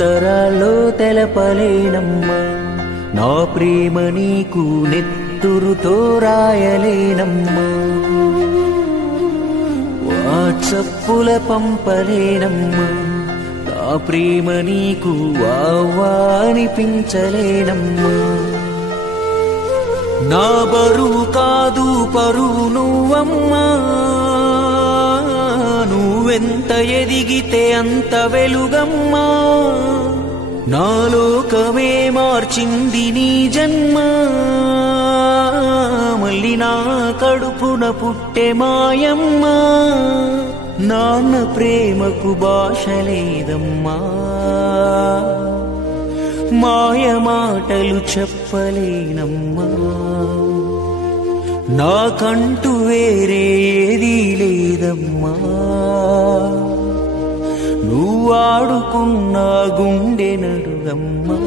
ఉత్తరాల్లో తెలపలేనమ్మా, నా ప్రేమ నీకు నెత్తురుతో రాయలేనమ్మా, వాట్సప్పుల పంపలేనమ్మా, నా ప్రేమ నీకు వావా అనిపించలేనమ్మా. నా బరువు కాదు పరువు నువ్వమ్మా, నువ్వెంత ఎదిగితే అంత వెలుగమ్మా, నా లోకమే మార్చింది నీ జన్మ, మళ్ళీ నా కడుపున పుట్టే మాయమ్మా. నాన్న ప్రేమకు భాష లేదమ్మా, మాయ మాటలు చెప్పలేనమ్మా, నాకంటూ వేరే ఏదీ లేదమ్మా, నువ్వాడుకున్న గుండె నడుగమ్మా.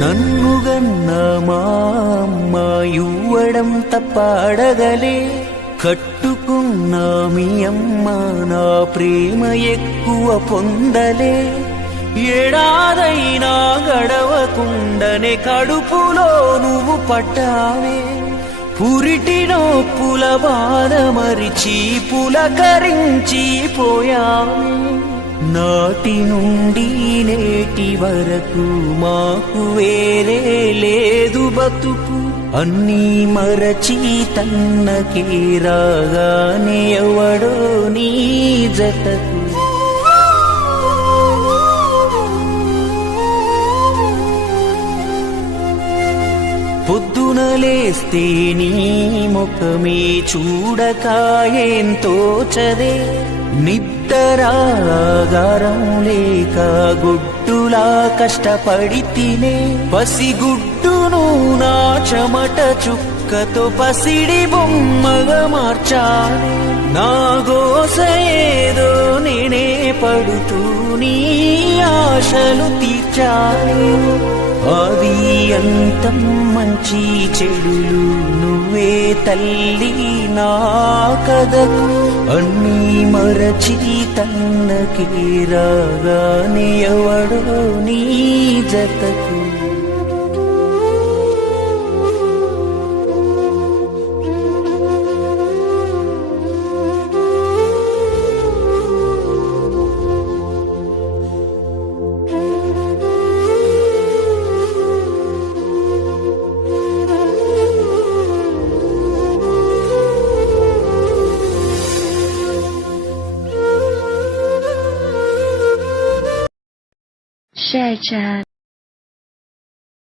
నన్ను గన్న మా అమ్మ ఇవ్వడం తప్ప అడగలే, కట్టుకున్న మీ అమ్మ నా ప్రేమ ఎక్కువ పొందలే, ఏడాదైనా గడవకుండనే కడుపులో నువ్వు పట్టావే, పురిటి నొప్పుల బాధ మరిచి పులకరించి పోయావే. నాటి నుండి నేటి వరకు మాకు వేరే లేదు బతుకు, అన్నీ మరచి తన్నకి రాగానే ఎవడో నీ జతకు. పొద్దున లేస్తే నీ ముఖమే చూడక ఏం తోచదే, నిద్రాగారం లేక గుడ్డులా కష్టపడి తినే, పసిగుడ్డును నా చెమట చుక్కతో పసిడి బొమ్మగా మార్చాలి, నా గోస ఏదో నేనే పడుతూ నీ ఆశలు తీర్చాలి. అది అంతం మంచి చెడులు నువ్వే తల్లి నా కథకు, అన్నీ మరచి తన్నకి రాగానే ఎవడో నీ జతకు. Share chat.